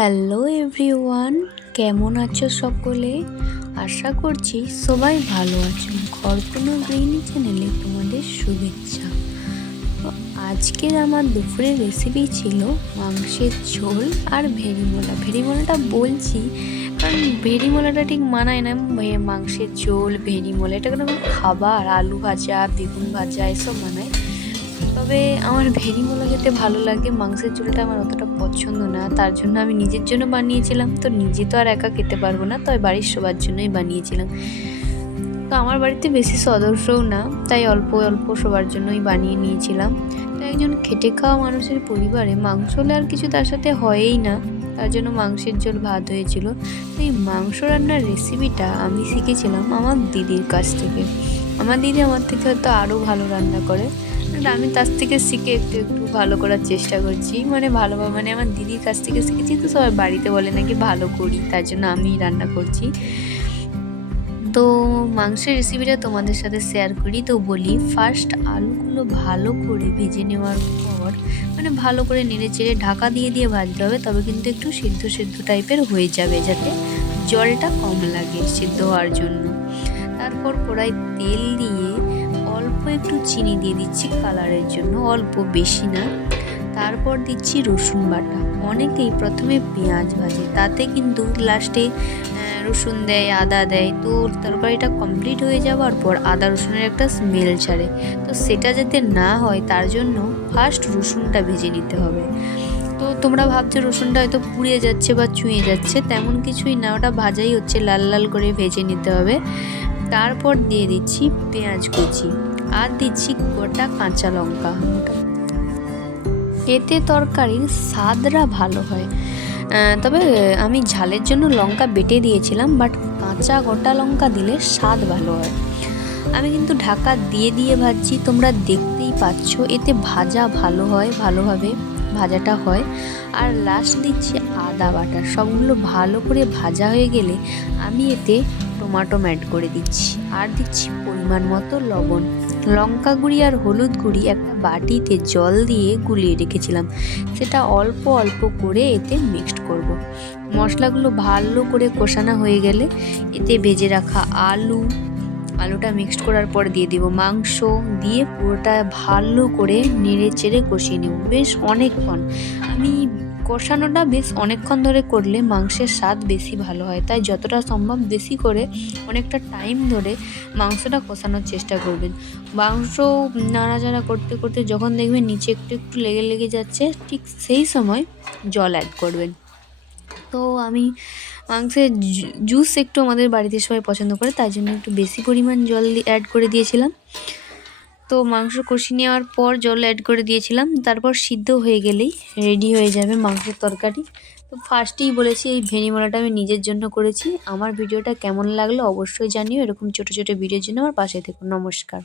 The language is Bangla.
হ্যালো এভরিওয়ান কেমন আছো সকলে? আশা করছি সবাই ভালো আছো। ঘরকুনো গৃহিণী চ্যানেলে তোমাদের শুভেচ্ছা। তো আজকের আমার দুপুরের রেসিপি ছিল মাংসের ঝোল আর ভেড়িমোলা। ভেড়িমোলাটা বলছি কারণ ভেড়িমোলাটা ঠিক মানায় না। মাংসের ঝোল, ভেড়িমোলা, এটা কোনো খাবার, আলু ভাজা, বেগুন ভাজা, এসব মানায়। তবে আমার ভেড়িমোলা খেতে ভালো লাগে, মাংসের ঝোলটা আমার অতটা পছন্দ না, তার জন্য আমি নিজের জন্য বানিয়েছিলাম। তো নিজে তো আর একা খেতে পারব না, তাই বাড়ির সবার জন্যই বানিয়েছিলাম। তো আমার বাড়িতে বেশি সদস্যও না, তাই অল্প অল্প সবার জন্যই বানিয়ে নিয়েছিলাম। তো একজন খেটে খাওয়া মানুষের পরিবারে মাংস হলে আর কিছু তার সাথে হয়ই না, তার জন্য মাংসের ঝোল ভাত হয়েছিল। তো এই মাংস রান্নার রেসিপিটা আমি শিখেছিলাম আমার দিদির কাছ থেকে। আমার দিদি আমার থেকে হয়তো আরও ভালো রান্না করে। আমি তার থেকে শিখে একটু একটু ভালো করার চেষ্টা করছি। মানে ভালো মানে আমার দিদির কাছ থেকে শিখেছি, তো সবাই বাড়িতে বলে নাকি ভালো করি, তার জন্য আমি রান্না করছি। তো মাংসের রেসিপিটা তোমাদের সাথে শেয়ার করি, তো বলি ফার্স্ট আলুগুলো ভালো করে ভেজে নেওয়ার পর মানে ভালো করে নেড়ে চেড়ে ঢাকা দিয়ে দিয়ে ভাজতে হবে, তবে কিন্তু একটু সিদ্ধ সিদ্ধ টাইপের হয়ে যাবে যাতে জলটা কম লাগে সিদ্ধ হওয়ার জন্য। তারপর কড়াই তেল দিয়ে একটু চিনি দিয়ে দিচ্ছি কালারের জন্য, অল্প বেশি না। তারপর দিচ্ছি রসুন বাটা। অনেকেই প্রথমে পেঁয়াজ ভাজে, তাতে কিন্তু লাস্টে রসুন দেয়, আদা দেয়, তো তরকারিটা কমপ্লিট হয়ে যাওয়ার পর আদা রসুনের একটা স্মেল ছাড়ে। তো সেটা যাতে না হয়, তার জন্য ফার্স্ট রসুনটা ভেজে নিতে হবে। তো তোমরা ভাবছ রসুনটা হয়তো পুড়িয়ে যাচ্ছে বা চুঁয়ে যাচ্ছে, তেমন কিছুই না, ওটা ভাজাই হচ্ছে, লাল লাল করে ভেজে নিতে হবে। তারপর দিয়ে দিচ্ছি পেঁয়াজ কুচি। আর দিচ্ছি গোটা কাঁচা লঙ্কা। এতে তরকারির স্বাদটা ভালো হয়। তবে আমি ঝালের জন্য লঙ্কা বেটে দিয়েছিলাম বাট কাঁচা গোটা লঙ্কা দিলে স্বাদ ভালো হয়। আমি কিন্তু ঢাকা দিয়ে দিয়ে ভাজছি, তোমরা দেখতেই পাচ্ছ, এতে ভাজা ভালো হয়, ভালোভাবে ভাজাটা হয়। আর লাস্ট দিচ্ছি আদা বাটা, সবগুলো ভালো করে ভাজা হয়ে গেলে আমি এতে টমাটো অ্যাড করে দিচ্ছি। আর দিচ্ছি পরিমাণ মতো লবণ। লঙ্কা গুঁড়ি আর হলুদ গুঁড়ি একটা বাটিতে জল দিয়ে গুলিয়ে রেখেছিলাম। সেটা অল্প অল্প করে এতে মিক্সড করব। মশলাগুলো ভালো করে কষানো হয়ে গেলে এতে ভেজে রাখা আলু, আলুটা মিক্সড করার পর দিয়ে দিব মাংস, দিয়ে পুরোটা ভালো করে নেড়ে চেড়ে কষিয়ে নেব। বেশ অনেকক্ষণ। আমি কষানোটা বেশ অনেকক্ষণ ধরে করলে মাংসের স্বাদ বেশি ভালো হয়। তাই যতটা সম্ভব বেশি করে অনেকটা টাইম ধরে মাংসটা কষানোর চেষ্টা করবেন। মাংস নাড়াচাড়া করতে করতে যখন দেখবেন নিচে একটু একটু লেগে লেগে যাচ্ছে, ঠিক সেই সময় জল অ্যাড করবেন। তো আমি মাংসের জুস একটু আমাদের বাড়িতে সবাই পছন্দ করে, তাই জন্য একটু বেশি পরিমাণ জল অ্যাড করে দিয়েছিলাম। তো মাংস কষি নেওয়ার পর জল অ্যাড করে দিয়েছিলাম। তারপর সিদ্ধ হয়ে গেলেই রেডি হয়ে যাবে মাংসের তরকারি। তো ফার্স্টেই বলেছি, এই ভেনিমলাটা আমি নিজের জন্য করেছি। আমার ভিডিওটা কেমন লাগল অবশ্যই জানিও। এরকম ছোটো ছোটো ভিডিওর জন্য আমার পাশে থেকো। নমস্কার।